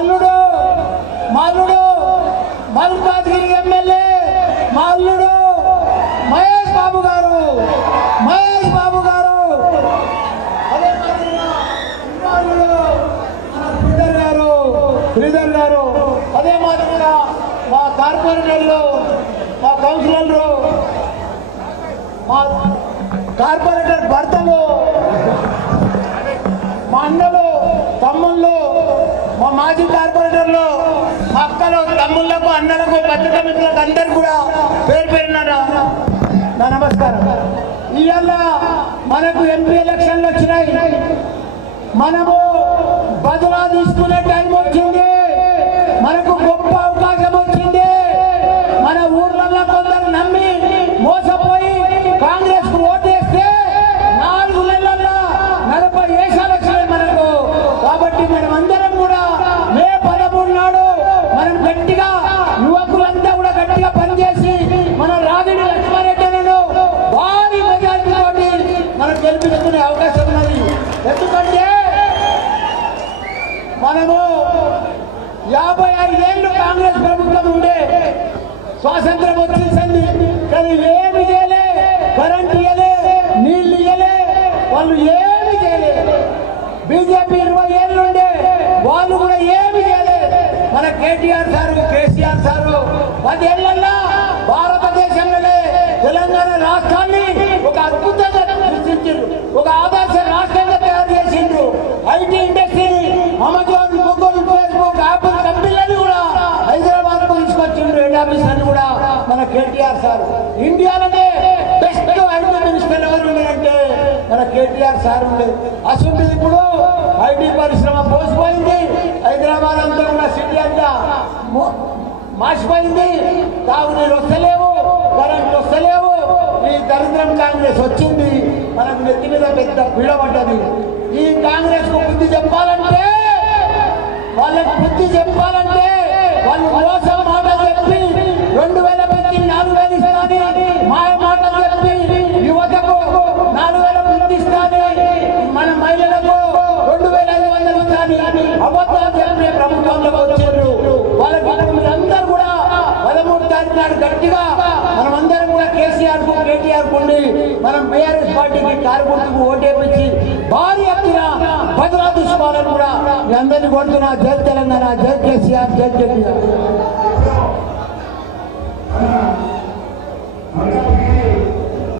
అల్లుడు మల్కాజ్గిరి ఎమ్మెల్యే మా అల్లుడు మహేష్ బాబు గారు అదే శ్రీధర్ గారు అదే మాదిరిగా మా కార్పొరేటర్లు మా కౌన్సిలర్లు మా కార్పొరేటర్ భర్తలు మా అన్నలు తమ్ముళ్ళు మా మాజీ కార్పొరేటర్లు మా అక్కలు తమ్ముళ్లకు అన్నలకు పత్రిక మిత్రులకు అందరు కూడా పేరు నా నమస్కారం. ఇవాళ మనకు ఎంపీ ఎలక్షన్లు వచ్చినాయి. మనము బదులా తీసుకునే టైం వచ్చింది. మనకు గొప్ప అవకాశం వచ్చింది. మన ఊర్లలో కొందరు నమ్మి మోసపోయి కాంగ్రెస్ కు ఓటేస్తే 4 నెలల్లో 40 వేషాలు వచ్చినాయి మనకు. కాబట్టి మనం అందరం కూడా మే 13 నాడు మనం గట్టిగా యువకులంతా కూడా గట్టిగా పనిచేసి మన రాగిడి లక్ష్మారెడ్డిలను భారీ మెజార్టీ తోటి మనం గెలిపించుకునే అవకాశం ఉన్నది. ఎందుకంటే మనము 55 ఏళ్ళు కాంగ్రెస్ ప్రభుత్వం ఉండే స్వాతంత్రం వచ్చేసింది. కానీ ఏమి చేయలే, కరెంట్ ఇయ్యలే, నీళ్లు ఇయ్యలే, వాళ్ళు ఏమి చేయలేదు. బీజేపీ 20 ఏళ్ళు ఉండే వాళ్ళు కూడా ఏమి చేయలేదు. మన కేటీఆర్ సారు కేసీఆర్ సారు 10 ఏళ్లలో భారతదేశంలోనే తెలంగాణ రాష్ట్రాన్ని ఒక అద్భుతంగా సృష్టించారు. ఒక ఆదర్శ రాష్ట్రంగా తయారు చేసిండ్రు. ఐటీ ఇండస్ట్రీని అమెజాన్, గూగుల్, ఫేస్బుక్, యాపిల్ కంపెనీలను కూడా హైదరాబాద్ కు తీసుకొచ్చిండ్రు. హెడ్ ఆఫీస్ అని కూడా మన కేటీఆర్ సార్. ఇండియాలోనే బెస్ట్ ఐటీ మినిస్టర్ ఎవరు ఉన్నారంటే మన కేటీఆర్ సార్ ఉండే. అసలు ఇప్పుడు ఐటీ పరిశ్రమ పోసిపోయింది. హైదరాబాద్ అంతా ఉన్న సిటీ అంతా మార్చిపోయింది. తాగునీరు వస్తలేవు, కరెంట్ వస్తలేవు. ఈ దరిద్రం కాంగ్రెస్ వచ్చింది. మనకు నెత్తి మీద పెద్ద పీడబడ్డది. ఈ కాంగ్రెస్ కు బుద్ధి చెప్పాలంటే, వాళ్ళకు బుద్ధి చెప్పాలంటే వాళ్ళు మోసం మాటలు చెప్పి 2000 పెంచి 4000 ఇస్తాని మాయ మాటలు చెప్పి యువతకు 4000 వృద్ధి ఇస్తాని, మన మహిళలకు 2500 ఇస్తాని అబద్ధాలు చెప్పే ప్రభుత్వంలో వచ్చారు. వాళ్ళకి మీరందరూ కూడా 13 తారీఖు నాడు గట్టిగా మనమందరం కూడా కేసీఆర్ కు కేటీఆర్ కుండి మనం బీఆర్ఎస్ పార్టీకి కార్యకర్తకు ఓటేపించి భారీ ఎత్తున బదులా తీసుకోవాలని కూడా మీ అందరినీ కోరుతున్నా. జై తెలంగాణ, జై కేసీఆర్, జై కేటీఆర్.